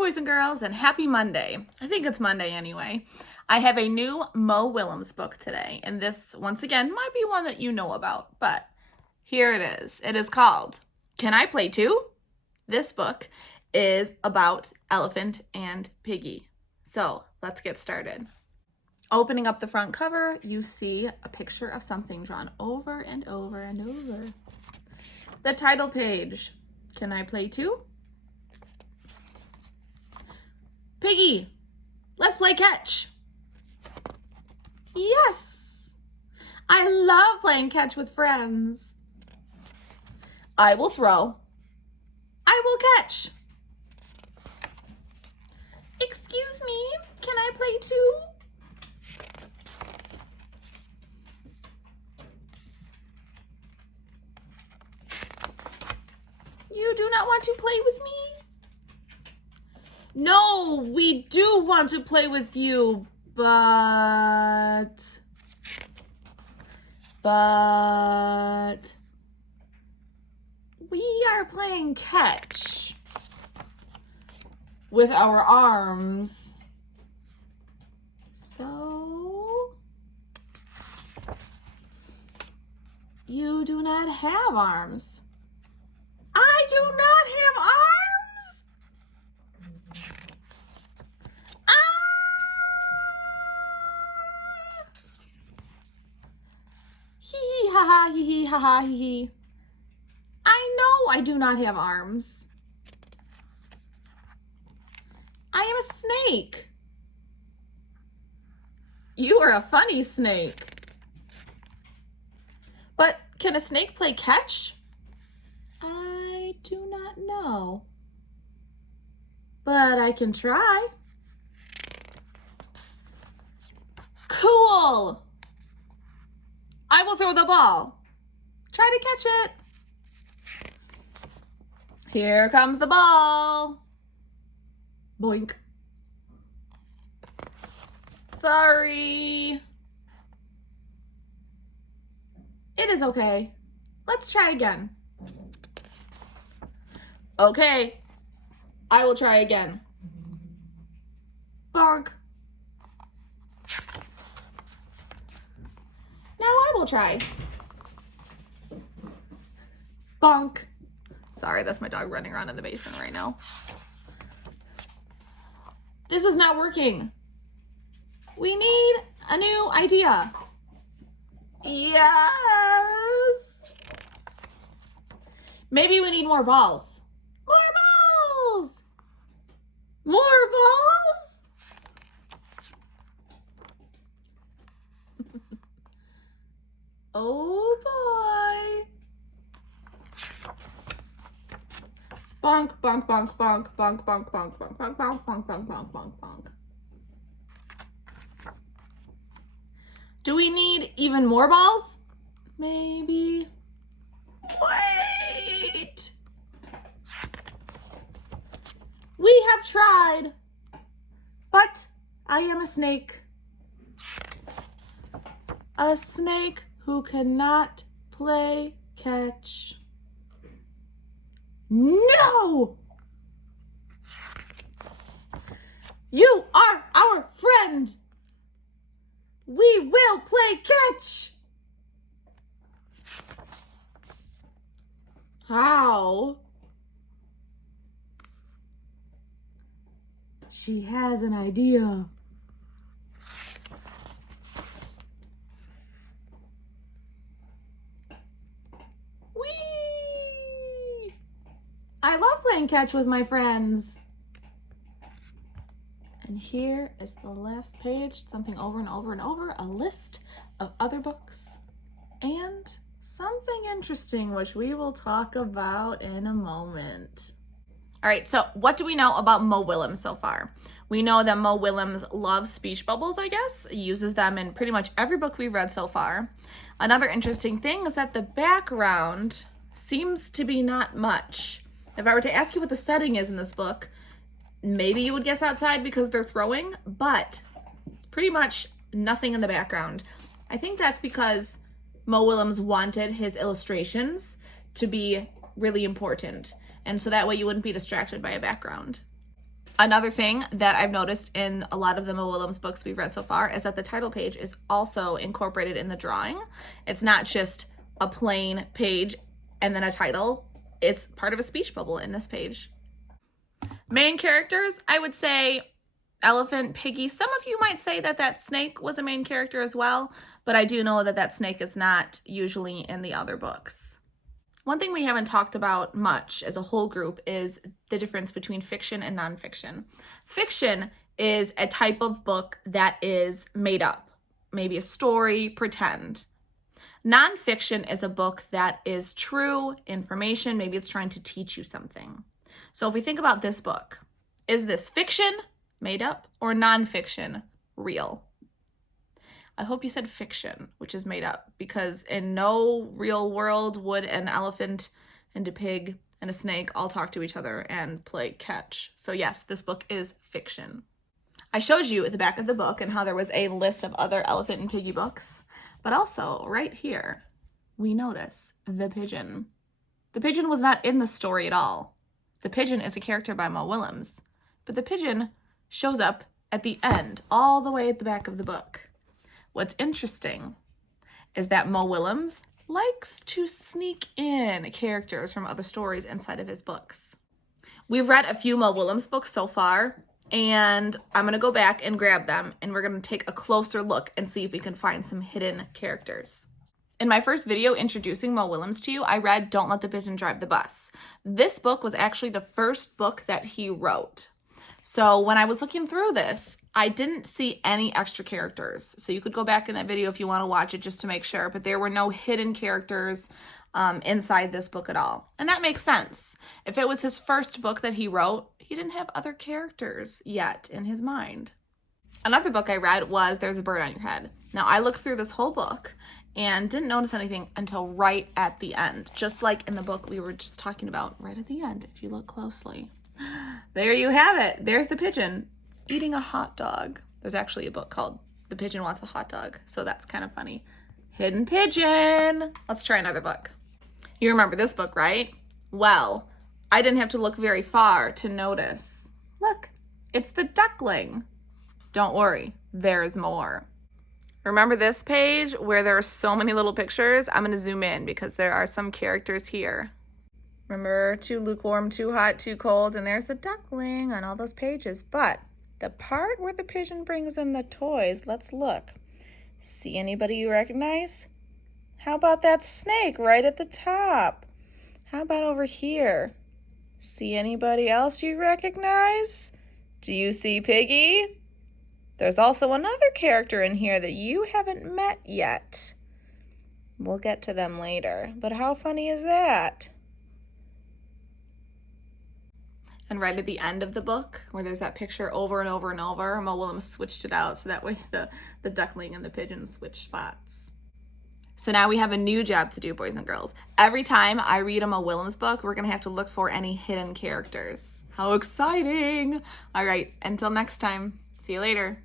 boys and girls, and happy Monday. I think it's Monday anyway. I have a new Mo Willems book today, and this, once again, might be one that you know about, but here it is. It is called Can I Play Too? This book is about Elephant and Piggy. So let's get started. Opening up the front cover, you see a picture of something drawn over and over and over. The title page, Can I Play Too? Piggy, let's play catch. Yes, I love playing catch with friends. I will throw. I will catch. Excuse me, can I play too? You do not want to play with me? No, we do want to play with you, but we are playing catch with our arms. So you do not have arms. I do not have arms. Hee hee ha ha hee hee ha ha hee hee. I know I do not have arms. I am a snake. You are a funny snake. But can a snake play catch? I do not know. But I can try. Cool. I will throw the ball. Try to catch it. Here comes the ball. Boink. Sorry. It is okay. Let's try again. Okay. I will try again. Bonk. Now I will try. Bonk. Sorry, that's my dog running around in the basement right now. This is not working. We need a new idea. Yes. Maybe we need more balls. More balls. More balls. Oh boy. Bonk, bonk, bonk, bonk, bonk, bonk, bonk, bonk, bonk, bonk, bonk, bonk, bonk, bonk, bonk. Do we need even more balls? Maybe. Wait. We have tried, but I am a snake. A snake who cannot play catch. No! You are our friend. We will play catch. How? She has an idea. I love playing catch with my friends. And here is the last page, something over and over and over, a list of other books and something interesting, which we will talk about in a moment. All right, so what do we know about Mo Willems so far? We know that Mo Willems loves speech bubbles, I guess, uses them in pretty much every book we've read so far. Another interesting thing is that the background seems to be not much. If I were to ask you what the setting is in this book, maybe you would guess outside because they're throwing, but pretty much nothing in the background. I think that's because Mo Willems wanted his illustrations to be really important. And so that way you wouldn't be distracted by a background. Another thing that I've noticed in a lot of the Mo Willems books we've read so far is that the title page is also incorporated in the drawing. It's not just a plain page and then a title. It's part of a speech bubble in this page. Main characters, I would say elephant, piggy. Some of you might say that that snake was a main character as well, but I do know that that snake is not usually in the other books. One thing we haven't talked about much as a whole group is the difference between fiction and nonfiction. Fiction is a type of book that is made up, maybe a story, pretend. Nonfiction is a book that is true information. Maybe it's trying to teach you something. So if we think about this book, is this fiction, made up, or nonfiction, real? I hope you said fiction, which is made up, because in no real world would an elephant and a pig and a snake all talk to each other and play catch. So yes, this book is fiction. I showed you at the back of the book and how there was a list of other elephant and piggy books, but also right here, we notice the pigeon. The pigeon was not in the story at all. The pigeon is a character by Mo Willems, but the pigeon shows up at the end, all the way at the back of the book. What's interesting is that Mo Willems likes to sneak in characters from other stories inside of his books. We've read a few Mo Willems books so far, and I'm going to go back and grab them, and we're going to take a closer look and see if we can find some hidden characters. In my first video introducing Mo Willems to you, I read Don't Let the Pigeon Drive the Bus. This book was actually the first book that he wrote. So when I was looking through this, I didn't see any extra characters. So you could go back in that video if you want to watch it just to make sure, but there were no hidden characters inside this book at all. And that makes sense. If it was his first book that he wrote, he didn't have other characters yet in his mind. Another book I read was There's a Bird on Your Head. Now I looked through this whole book and didn't notice anything until right at the end, just like in the book we were just talking about right at the end, if you look closely. There you have it. There's the pigeon eating a hot dog. There's actually a book called The Pigeon Wants a Hot Dog, so that's kind of funny. Hidden pigeon. Let's try another book. You remember this book, right? Well, I didn't have to look very far to notice. Look, it's the duckling. Don't worry, there's more. Remember this page where there are so many little pictures? I'm going to zoom in because there are some characters here. Remember, too lukewarm, too hot, too cold, and there's the duckling on all those pages. But the part where the pigeon brings in the toys, let's look. See anybody you recognize? How about that snake right at the top? How about over here? See anybody else you recognize? Do you see Piggy? There's also another character in here that you haven't met yet. We'll get to them later, but how funny is that? And right at the end of the book, where there's that picture over and over and over, Mo Willems switched it out so that way the duckling and the pigeon switch spots. So now we have a new job to do, boys and girls. Every time I read a Mo Willems book, we're going to have to look for any hidden characters. How exciting! All right, until next time. See you later.